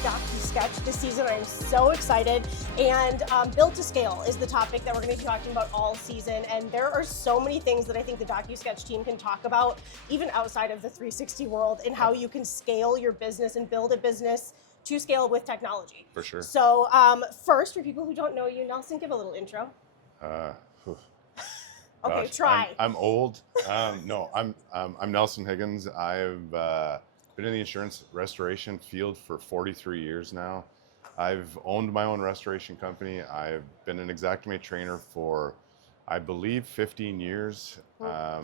DocuSketch this season. I'm so excited. And build to scale is the topic that we're going to be talking about all season. And there are so many things that I think the DocuSketch team can talk about, even outside of the 360 world, and how you can scale your business and build a business to scale with technology. For sure. So first, for people who don't know you, Nelson, give a little intro. Okay, Gosh, try. I'm old. No, I'm Nelson Higgins. I've been in the insurance restoration field for 43 years now. I've owned my own restoration company. I've been an Xactimate trainer for, I believe, 15 years. I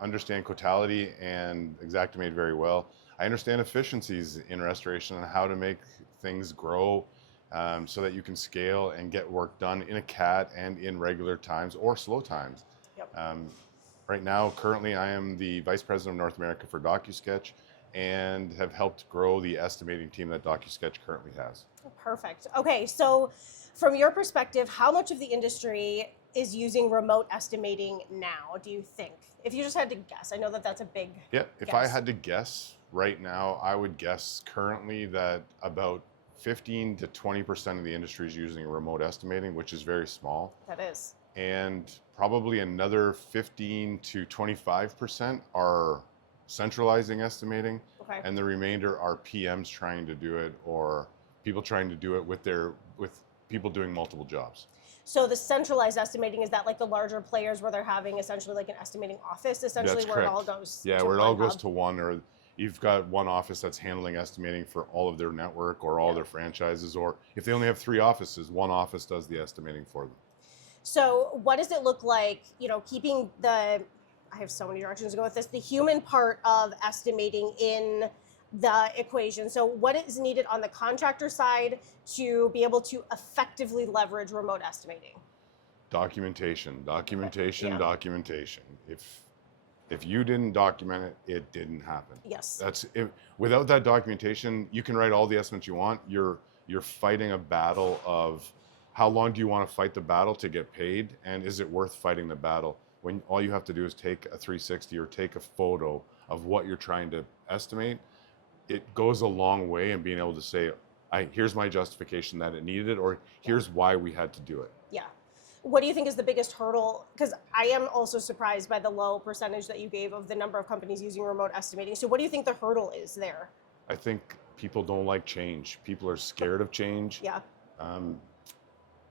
understand Cotality and Xactimate very well. I understand efficiencies in restoration and how to make things grow so that you can scale and get work done in a CAT and in regular times or slow times. Yep. Right now, currently, I am the Vice President of North America for DocuSketch and have helped grow the estimating team that DocuSketch currently has. Perfect. Okay, so from your perspective, how much of the industry is using remote estimating now, do you think? If you just had to guess, I know that that's a big If I had to guess right now, I would guess currently that about 15 to 20% of the industry is using remote estimating, which is very small. That is. And probably another 15 to 25% are centralizing estimating, Okay. and the remainder are PMs trying to do it or people trying to do it with people doing multiple jobs. So the centralized estimating, is that like the larger players where they're having essentially like an estimating office, essentially? That's where correct. It all goes Yeah, to where it all one goes hub? to one, or you've got one office that's handling estimating for all of their network or all their franchises, or if they only have 3 offices, one office does the estimating for them. So what does it look like, keeping I have so many directions to go with this, the human part of estimating in the equation? So what is needed on the contractor side to be able to effectively leverage remote estimating? Documentation. Yeah. If you didn't document it, it didn't happen. Yes. Without that documentation, you can write all the estimates you want. You're fighting a battle of how long do you want to fight the battle to get paid, and is it worth fighting the battle when all you have to do is take a 360 or take a photo of what you're trying to estimate. It goes a long way in being able to say, here's my justification that it needed it, or here's why we had to do it. Yeah. What do you think is the biggest hurdle? Because I am also surprised by the low percentage that you gave of the number of companies using remote estimating. So what do you think the hurdle is there? I think people don't like change. People are scared of change. Yeah.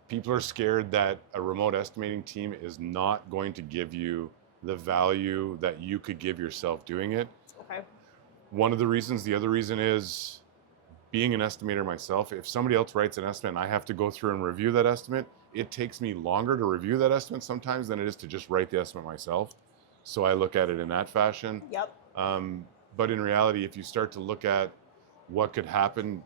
People are scared that a remote estimating team is not going to give you the value that you could give yourself doing it. Okay. One of the reasons. The other reason is being an estimator myself. If somebody else writes an estimate and I have to go through and review that estimate, it takes me longer to review that estimate sometimes than it is to just write the estimate myself. So I look at it in that fashion. Yep. But in reality, if you start to look at what could happen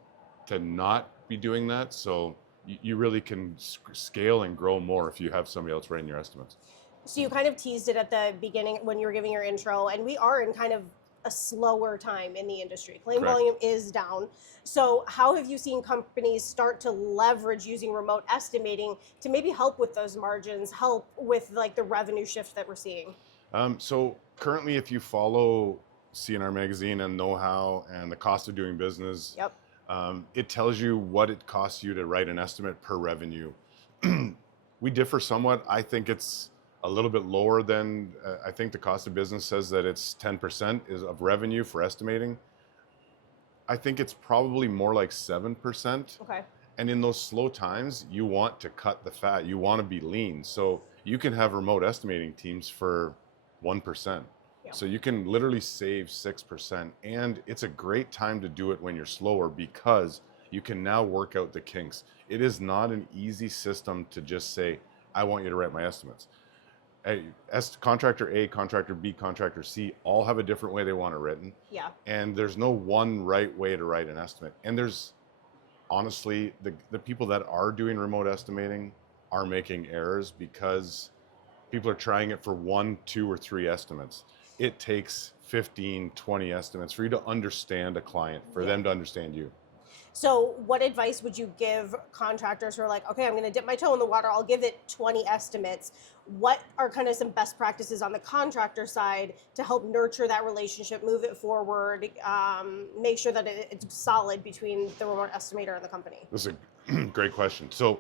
to not be doing that, so you really can scale and grow more if you have somebody else writing your estimates. So you kind of teased it at the beginning when you were giving your intro, and we are in kind of a slower time in the industry. Claim Correct. volume is down. So how have you seen companies start to leverage using remote estimating to maybe help with those margins, help with like the revenue shift that we're seeing? So currently, if you follow CNR Magazine and Know-How and the cost of doing business, Yep. It tells you what it costs you to write an estimate per revenue. We differ somewhat. I think it's a little bit lower than, I think the cost of business says that it's 10% of revenue for estimating. I think it's probably more like 7%. Okay. And in those slow times, you want to cut the fat. You want to be lean. So you can have remote estimating teams for 1%. Yeah. So you can literally save 6%. And it's a great time to do it when you're slower because you can now work out the kinks. It is not an easy system to just say, I want you to write my estimates. Contractor A, contractor B, contractor C all have a different way they want it written. Yeah. And there's no one right way to write an estimate. And there's honestly, the people that are doing remote estimating are making errors because people are trying it for 1, 2, or 3 estimates. It takes 15, 20 estimates for you to understand a client, for them to understand you. So what advice would you give contractors who are like, okay, I'm going to dip my toe in the water, I'll give it 20 estimates. What are kind of some best practices on the contractor side to help nurture that relationship, move it forward, make sure that it's solid between the remote estimator and the company? This is a great question. So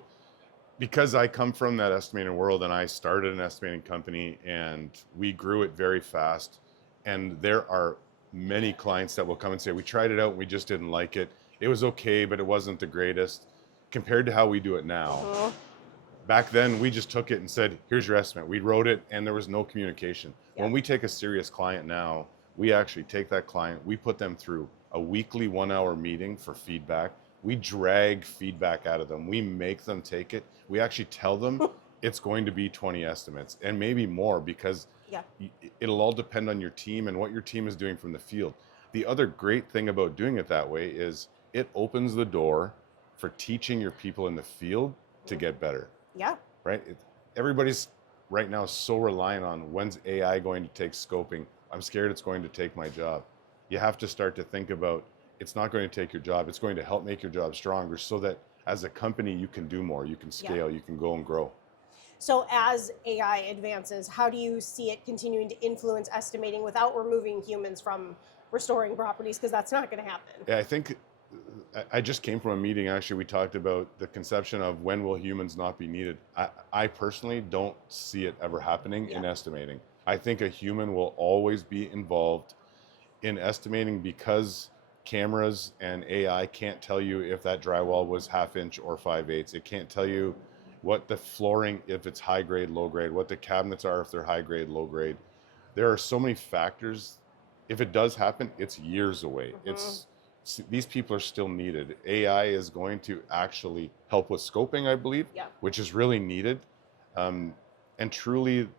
because I come from that estimating world and I started an estimating company and we grew it very fast, and there are many clients that will come and say, we tried it out and we just didn't like it. It was okay, but it wasn't the greatest compared to how we do it now. Uh-huh. Back then, we just took it and said, here's your estimate. We wrote it and there was no communication. Yeah. When we take a serious client now, we actually take that client, we put them through a weekly 1-hour meeting for feedback. We drag feedback out of them. We make them take it. We actually tell them it's going to be 20 estimates and maybe more, because Yeah. it'll all depend on your team and what your team is doing from the field. The other great thing about doing it that way is it opens the door for teaching your people in the field to get better, Yeah. right? Everybody's right now so reliant on when's AI going to take scoping. I'm scared it's going to take my job. You have to start to think about, it's not going to take your job. It's going to help make your job stronger so that as a company, you can do more, you can scale, you can go and grow. So as AI advances, how do you see it continuing to influence estimating without removing humans from restoring properties? Because that's not going to happen. Yeah, I think I just came from a meeting, actually, we talked about the conception of when will humans not be needed. I personally don't see it ever happening in estimating. I think a human will always be involved in estimating because cameras and AI can't tell you if that drywall was 1/2 inch or 5/8. It can't tell you what the flooring, if it's high grade, low grade, what the cabinets are if they're high grade, low grade. There are so many factors. If it does happen, it's years away. These people are still needed. AI is going to actually help with scoping, I believe, which is really needed. And truly,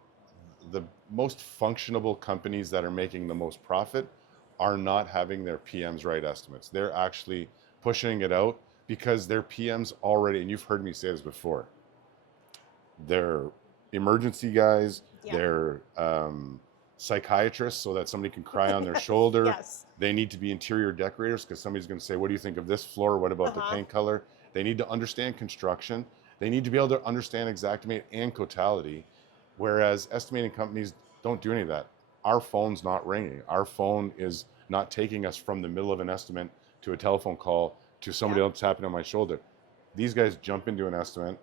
the most functionable companies that are making the most profit are not having their PMs write estimates. They're actually pushing it out because their PMs already, and you've heard me say this before, they're emergency guys, they're psychiatrists so that somebody can cry on their shoulder. Yes. They need to be interior decorators because somebody's going to say, what do you think of this floor? What about the paint color? They need to understand construction. They need to be able to understand Xactimate and Cotality, whereas estimating companies don't do any of that. Our phone's not ringing. Our phone is not taking us from the middle of an estimate to a telephone call to somebody else tapping on my shoulder. These guys jump into an estimate,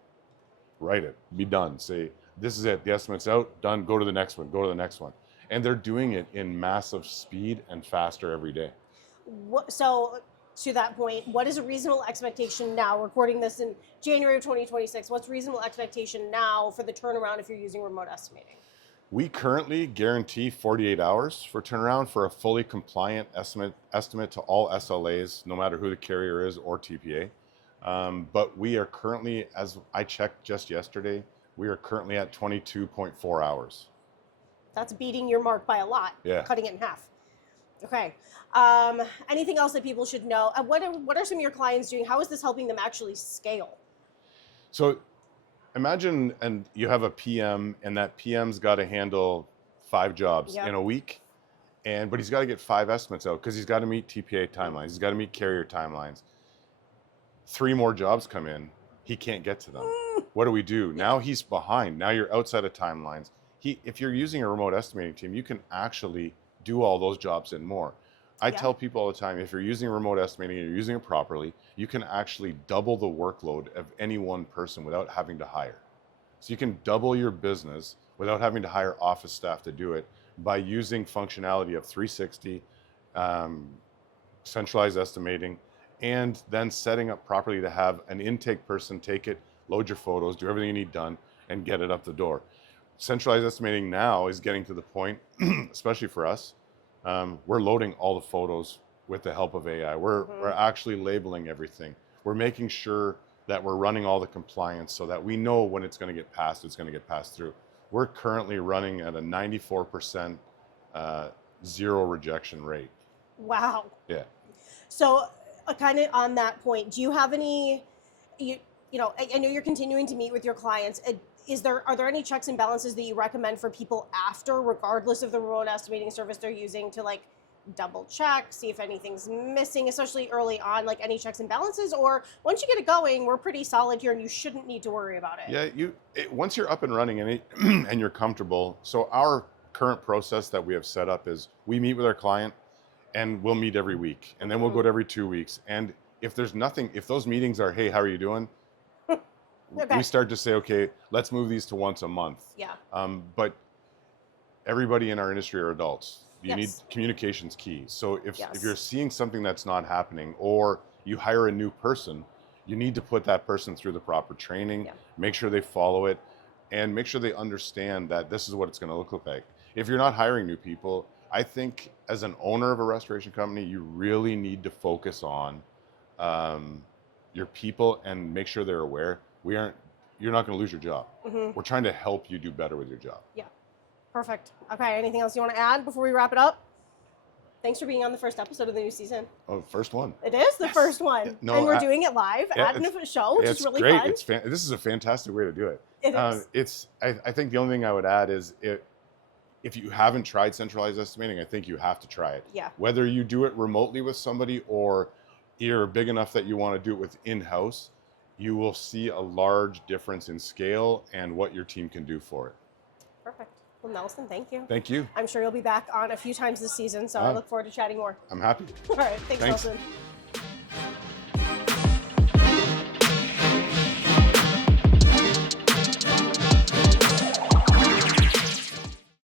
write it, be done. Say, this is it, the estimate's out, done, go to the next one, go to the next one. And they're doing it in massive speed and faster every day. So to that point, what is a reasonable expectation now, recording this in January of 2026, what's reasonable expectation now for the turnaround if you're using remote estimating? We currently guarantee 48 hours for turnaround for a fully compliant estimate to all SLAs, no matter who the carrier is or TPA. But we are currently, as I checked just yesterday, we are currently at 22.4 hours. That's beating your mark by a lot, cutting it in half. Okay. Anything else that people should know? What are some of your clients doing? How is this helping them actually scale? So imagine, and you have a PM, and that PM's got to handle 5 jobs in a week, but he's got to get 5 estimates out because he's got to meet TPA timelines. He's got to meet carrier timelines. 3 more jobs come in, he can't get to them. What do we do? Now he's behind. Now you're outside of timelines. If you're using a remote estimating team, you can actually do all those jobs and more. I tell people all the time, if you're using remote estimating and you're using it properly, you can actually double the workload of any one person without having to hire. So you can double your business without having to hire office staff to do it by using functionality of 360, centralized estimating, and then setting up properly to have an intake person take it, load your photos, do everything you need done, and get it up the door. Centralized estimating now is getting to the point, especially for us, we're loading all the photos with the help of AI. We're actually labeling everything. We're making sure that we're running all the compliance so that we know when it's going to get passed, it's going to get passed through. We're currently running at a 94% zero rejection rate. Wow. Yeah. So kind of on that point, do you have any, I know you're continuing to meet with your clients. Are there any checks and balances that you recommend for people after, regardless of the remote estimating service they're using, to double check, see if anything's missing, especially early on, like any checks and balances? Or once you get it going, we're pretty solid here and you shouldn't need to worry about it? Yeah, once you're up and running and you're comfortable. So our current process that we have set up is we meet with our client and we'll meet every week, and then we'll go to every 2 weeks. And if there's nothing, if those meetings are, hey, how are you doing? Okay. We start to say, okay, let's move these to once a month. Yeah. But everybody in our industry are adults. You need Yes. communication's key. So if Yes. you're seeing something that's not happening, or you hire a new person, you need to put that person through the proper training, Yeah. make sure they follow it, and make sure they understand that this is what it's going to look like. If you're not hiring new people, I think as an owner of a restoration company, you really need to focus on your people and make sure they're aware. You're not going to lose your job. We're trying to help you do better with your job. Yeah. Perfect. Okay. Anything else you want to add before we wrap it up? Thanks for being on the first episode of the new season. Oh, first one. It is the first one. No, and we're doing it live yeah, at a show, which is really great. fun. This is a fantastic way to do it. It is. I think the only thing I would add is if you haven't tried centralized estimating, I think you have to try it. Yeah. Whether you do it remotely with somebody or you're big enough that you want to do it with in-house, you will see a large difference in scale and what your team can do for it. Perfect. Well, Nelson, thank you. Thank you. I'm sure you'll be back on a few times this season, so I look forward to chatting more. I'm happy. All right. Thanks. Thanks. Nelson.